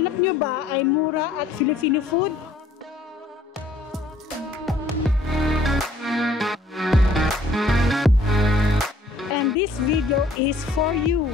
hinahanap nyo ba ay mura at Filipino food? And this video is for you.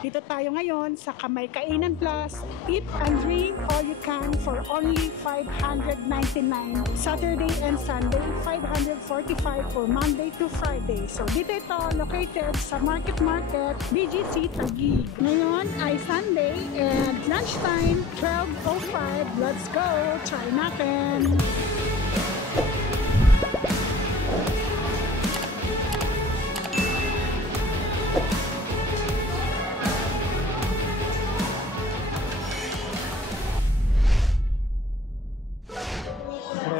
Dito tayo ngayon sa Kamay Kainan Plus. Eat and drink all you can for only 599. Saturday and Sunday, 545 for Monday to Friday. So dito ito located sa Market, BGC Taguig. Ngayon ay Sunday and lunchtime, 12:05. Let's go! Try natin!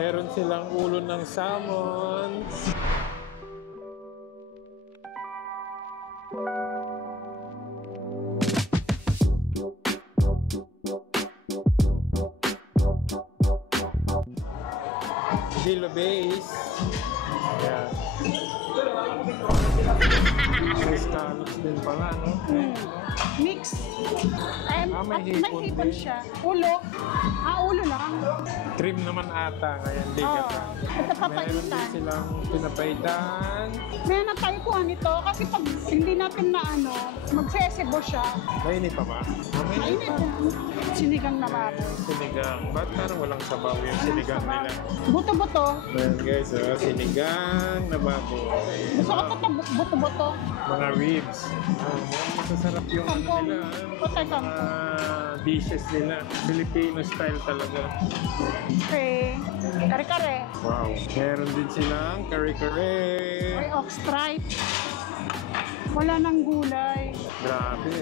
Meron silang ulo ng salmon. Dilo base. Ayan. May scallops din pala, no? Mix. May May hipon siya. Ulo. Ulo lang. Trim naman ata ngayon, di ka pa. Ito Meron papaitan. din silang pinapaitan. Meron na tayo kuha nito kasi pag hindi natin na magsesebo siya. Mainit pa ba? Mainit. Sinigang na baboy. Sinigang. Ba't parang walang sabaw yung sinigang nila? Buto-buto. Ayan guys, sinigang na baboy. Gusto ko ito buto-buto. Mga ribs. Masasarap yung ano nila. Mga dishes nila. Filipino style talaga. Okay. Kare-kare. Wow. Meron din silang kare-kare. May ox stripe. Wala nang gulay. Grabe.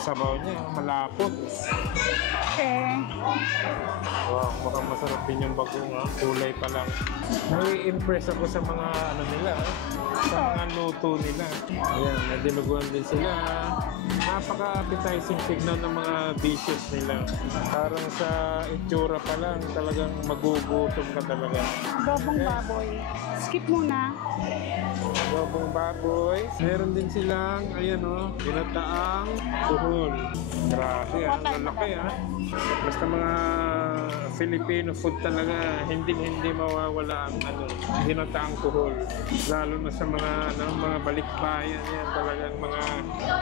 Sabaw niya, malapot. Okay. Wow, mukhang masarap din yung bagong kulay pa lang. Nai-impress ako sa mga ano nila, sa mga luto nila. Ayan, nadiluguan din sila. Napaka-appetizing tignan ng mga dishes nila. Parang sa itsura pa lang, talagang magugutom ka talaga. Adobong baboy. Skip muna. Adobong baboy. Meron din silang, ayan o, ginataang tuhol. Grabe, ang lalaki Basta mga Filipino food talaga, hindi mawawala ang ginataang tuhol. Lalo na sa mga mga balikbayan yan, talagang mga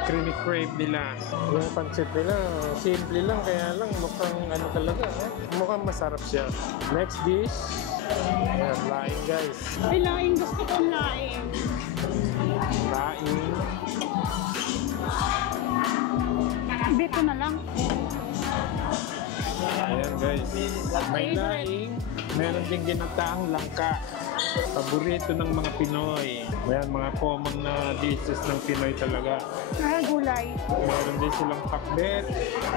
creamy crave nila. Yung pancit nila, simple lang, kaya lang mukhang talaga, mukhang masarap siya. Next dish, ayan, laing guys. Ay, laing. Gusto ko laing. Laing. Dito na lang. Ayan guys, may laing, meron din ginataang langka. Paborito ng mga Pinoy. Ayan, mga common na dishes ng Pinoy talaga. Gulay. Meron din silang pakbet.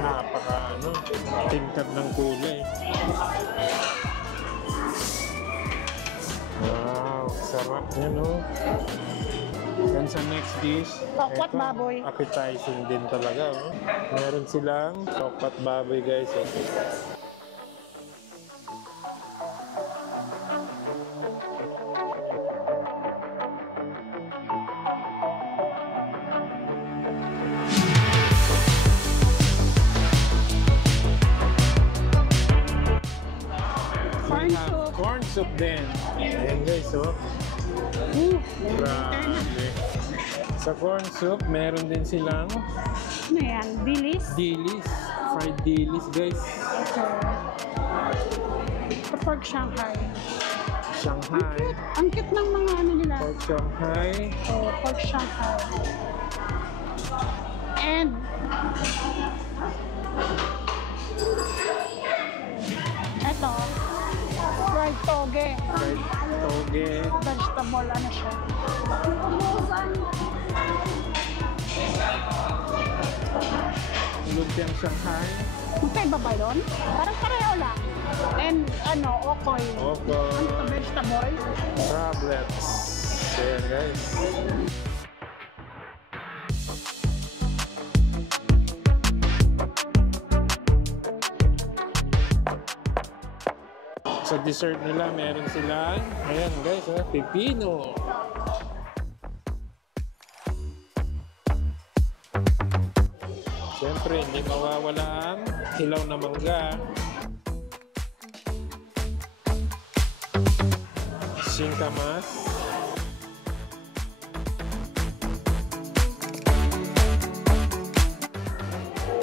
Napaka tingkad ng kulay. Wow, sarap yan Yan sa next dish. Tokwat baboy. Appetizing din talaga. Meron silang tokwat baboy guys. Corn soup din. Ayan guys, oh. Grabe. Sa corn soup, meron din silang Ano yan? Dilis? dilis. Fried dilis, guys. Ito. Pork Shanghai. Shanghai. Ang cute ng mga ano nila. Pork Shanghai. Oh, pork Shanghai. And ito, fried toge. Fried toge. Vegetable, ano siya. Lumpiang Shanghai. Magkaiba ba yun? Parang pareho lang. And ano, okoy. Okoy. Ano to, vegetable? Crablets. Ayan guys. Sa dessert nila, meron silang, ayan guys, pipino. Siyempre, hindi mawawala ang hilaw na mangga. Singkamas.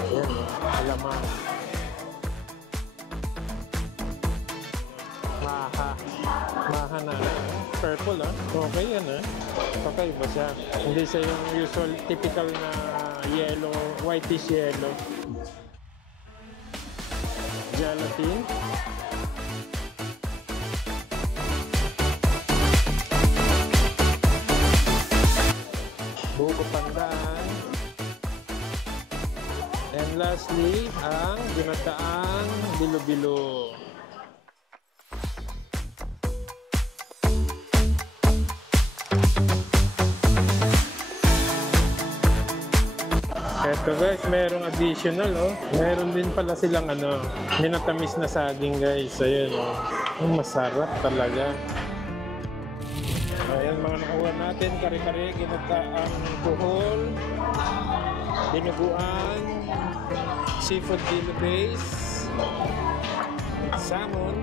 Ayan, alamang. Maha. Maha na. Purple, ah. Okay yan, ah. Okay ba siya? Hindi siya yung usual, typical na yellow, whitish yellow. Gelatin. Buko pandan. And lastly, ang ginataang bilo-bilo. Eto guys, merong additional, oh. Meron din pala silang ano, minatamis na saging guys. Ayan, oh. Ang masarap talaga. Ayan mga nakuha natin, kare-kare, ginataang buhol, dinuguan, seafood bilo base, salmon,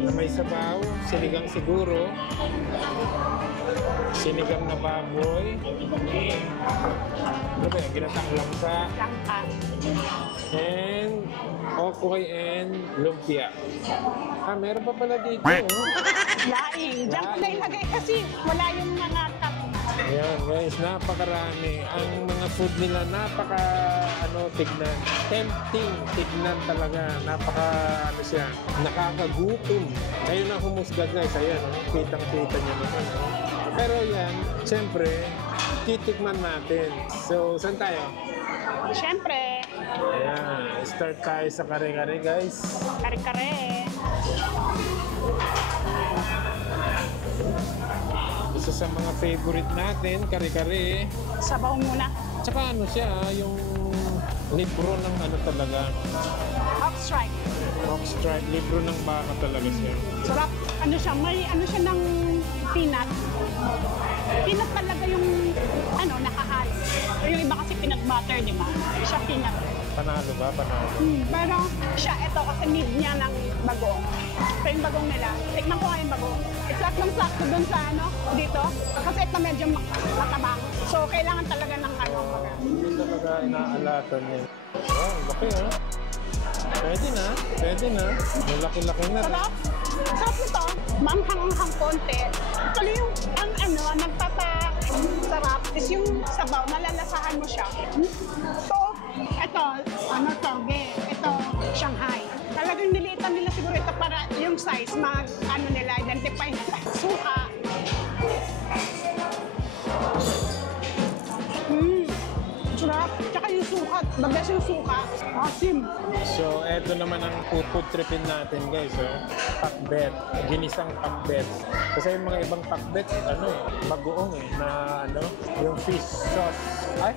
na may sabaw, sinigang siguro, sinigang na baboy, ano ba yan, ginataang langsa, Langka. and okoy and lumpia. Ah, meron pa pala dito, oh. Laing. Diyan ko na ilagay kasi wala yung mga cup. Ayan guys, napakarami. Ang mga food nila napaka tignan. Tempting tignan talaga. Napaka siya, nakakagutom. Kayo na humusga guys. Ayan, kitang-kita nyo naman. Pero yan, siyempre, titikman natin. So, saan tayo? Siyempre, Ayan, start tayo sa kare-kare guys. kare-kare. Isa sa mga favorite natin, kare-kare. Sabaw muna. Tsaka ano siya, yung libro ng ano talaga. Hawk strike. Hawk strike, libro ng baka talaga siya. Sarap. Ano siya, may ano siya ng peanut. Peanut talaga yung ano, nakahalo. Yung iba kasi peanut butter, di ba? Siya peanut. Panalo ba? Panalo. Pero siya, ito kasi need niya ng bagong. So yung bagong nila, tikman ko nga yung bagong. Eksaktong sakto dun sa ano, dito. Kasi ito medyo matabang. So kailangan talaga ng ano. Hindi talaga inaalatan niya. Wow, laki ha. Pwede na. Pwede na. Malaki-laki na. Sarap. Sarap nito. Manghang-hanghang konti. Actually yung ang ano, nagpapasarap is yung sabaw, nalalasahan mo siya. So, ito, ano toge. Ito, Shanghai. Talagang nilitan nila siguro ito para yung size, ano nila, identify nila. Suka. Sarap. Tsaka yung suka. Bagas yung suka. Asim. So, eto naman ang food tripin natin guys. Pakbet. Ginisang pakbet. Kasi yung mga ibang pakbet, ano bagoong na ano, yung fish sauce. Ay,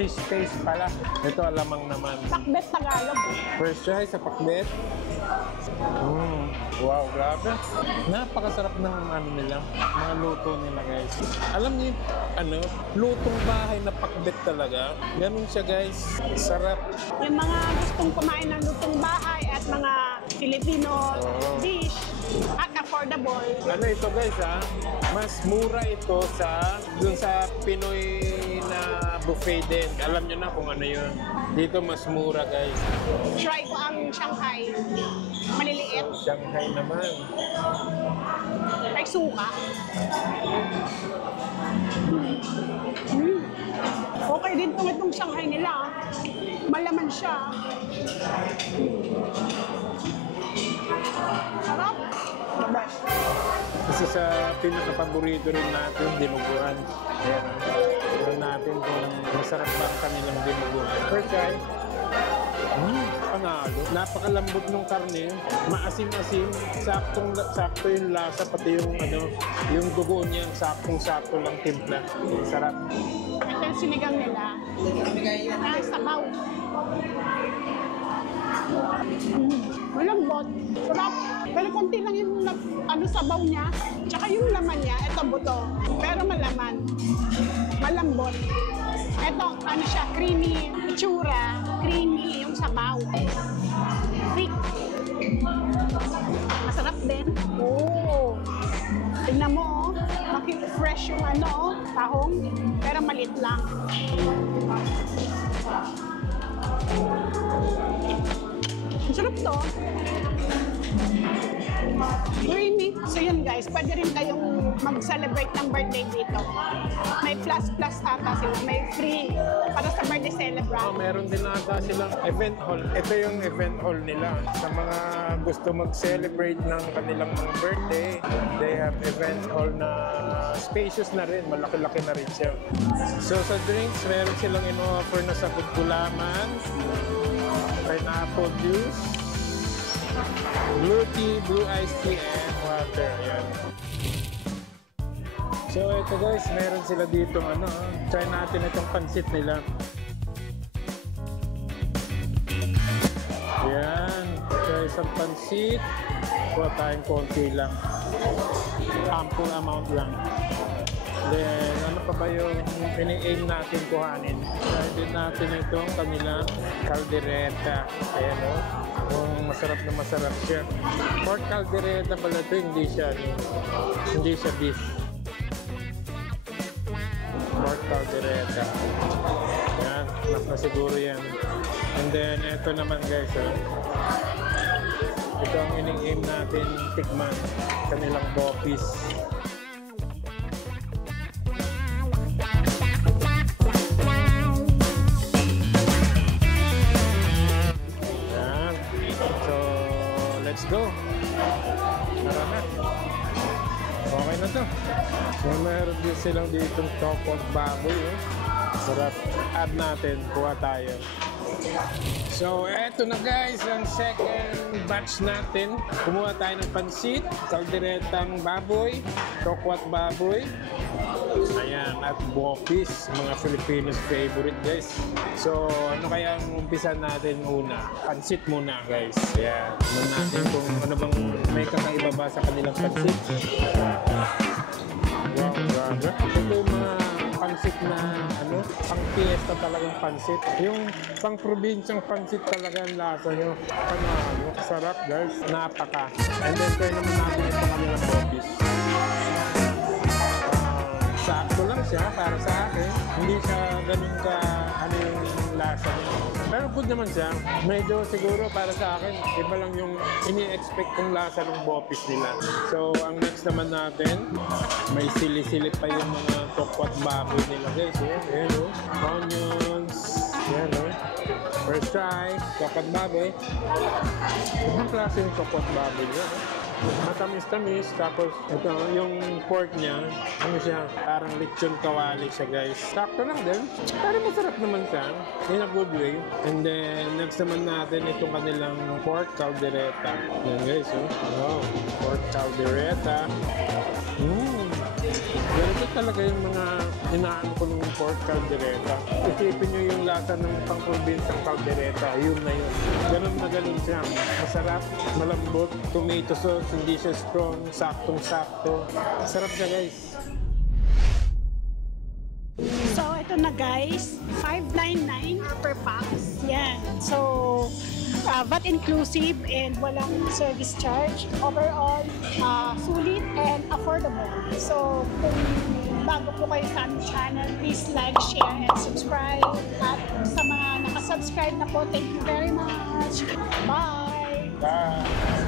fish paste pala. Ito alamang naman. Pakbet Tagalog. First try sa pakbet. Wow, grabe. Napakasarap ng ano nila, mga luto nila guys. Alam niyo, ano, lutong bahay na pakbet talaga. Ganun siya guys. Sarap. Yung mga gustong kumain ng lutong bahay at mga Filipino dish, At affordable. Ano ito guys ha? Mas mura ito dun sa Pinoy na buffet din. Alam nyo na kung ano yun. Dito mas mura guys. Try ko ang Shanghai. Maliliit. Shanghai naman. Like suka. Okay din itong Shanghai nila. Malaman siya. Sarap. The best. Kasi sa pinaka-paborito rin natin, dinuguan. Ayan. Tignan natin kung masarap ba ang kanilang dinuguan. First try. Panalo. Napakalambot ng karne. Maasim-asim. Sakto yung lasa. Pati yung dugo niya. Saktong-sakto lang timpla. Sarap. Ito yung sinigang nila. Ay, sabaw. Malambot. Sarap. Pero konti lang yung sabaw niya. Tsaka yung laman niya, ito buto. Pero malaman. Malambot. Ito, siya, creamy. Itsura. Creamy yung sabaw. Thick. Masarap din. Oo. Tignan mo, fresh yung tahong. Pero maliit lang. Sarap to. Creamy. So yun guys, pwede rin kayong mag-celebrate ng birthday dito. May plus ata sila. May free para sa birthday celebrant. Meron din ata silang event hall. Ito yung event hall nila. Sa mga gusto mag-celebrate ng kanilang mga birthday, they have event hall na spacious na rin. Malaki-laki na rin siya. So sa drinks, meron silang in-offer na sa gulaman, pineapple juice, blue tea, blue iced tea, and water. Ayan. So ito guys, meron sila dito try natin itong pansit nila. Ayan. So isang pansit. Kuha tayong konti lang. Ample amount lang. Then, ano pa ba yung ini-aim natin kuhanin? Try din natin itong kanilang caldereta. Ayan o. Masarap na masarap siya. Pork caldereta pala ito, hindi siya beef. Pork caldereta. Yan, mas na siguro yan. And then, ito naman guys, ito ang ini-aim natin tikman. Kanilang bopis. Let's go. Tara na. Okay na to. So meron din silang ditong tokog baboy. Sarap. Add natin. Kuha tayo. So eto na guys, ang second batch natin. Kumuha tayo ng pansit, kalderetang baboy, tokwat baboy. Ayan, at bopis, mga Filipinos favorite guys. So, ano kaya ang umpisan natin muna? Pansit muna guys. Ayan, tignan natin kung ano bang may kakaiba ba sa kanilang pansit. Wow, grabe. Ito yung mga pansit na, pang-fiesta talagang pansit. Yung pang-probinsyang pansit talaga ang lasa nyo. Sarap guys, napaka. And then, try naman natin ito kanilang bopis. Sakto lang siya para sa akin. Hindi siya ganun ka yung lasa niya. Pero good naman siya. Medyo siguro para sa akin, iba lang yung ini-expect kong lasa ng bopis nila. So, ang next naman natin, may sili-sili pa yung mga tokwat baboy nila guys. Ayan o. Onions. Ayan o. First try, tokwat baboy. Ibang klase yung tokwat baboy niya. Matamis-tamis, tapos ito, yung pork niya, parang lechon kawali siya guys. Sakto lang din, pero masarap naman siya, in a good way. And then, next naman natin itong kanilang pork caldereta. Yan guys, pork caldereta. Ganito talaga yung mga hinaan ko ng pork caldereta. Isipin nyo yung lasa ng pang-probinsang caldereta. Yun na yun. Ganun na ganun siya. Masarap, malambot, tomato sauce, hindi siya strong, saktong-sakto. Sarap siya guys. So, ito na guys. $5.99 per box. Yan. So, VAT inclusive and walang service charge. Overall, sulit and affordable. So, kung bago po kayo sa aming channel, please like, share, and subscribe. At sa mga nakasubscribe na po, thank you very much. Bye! Bye!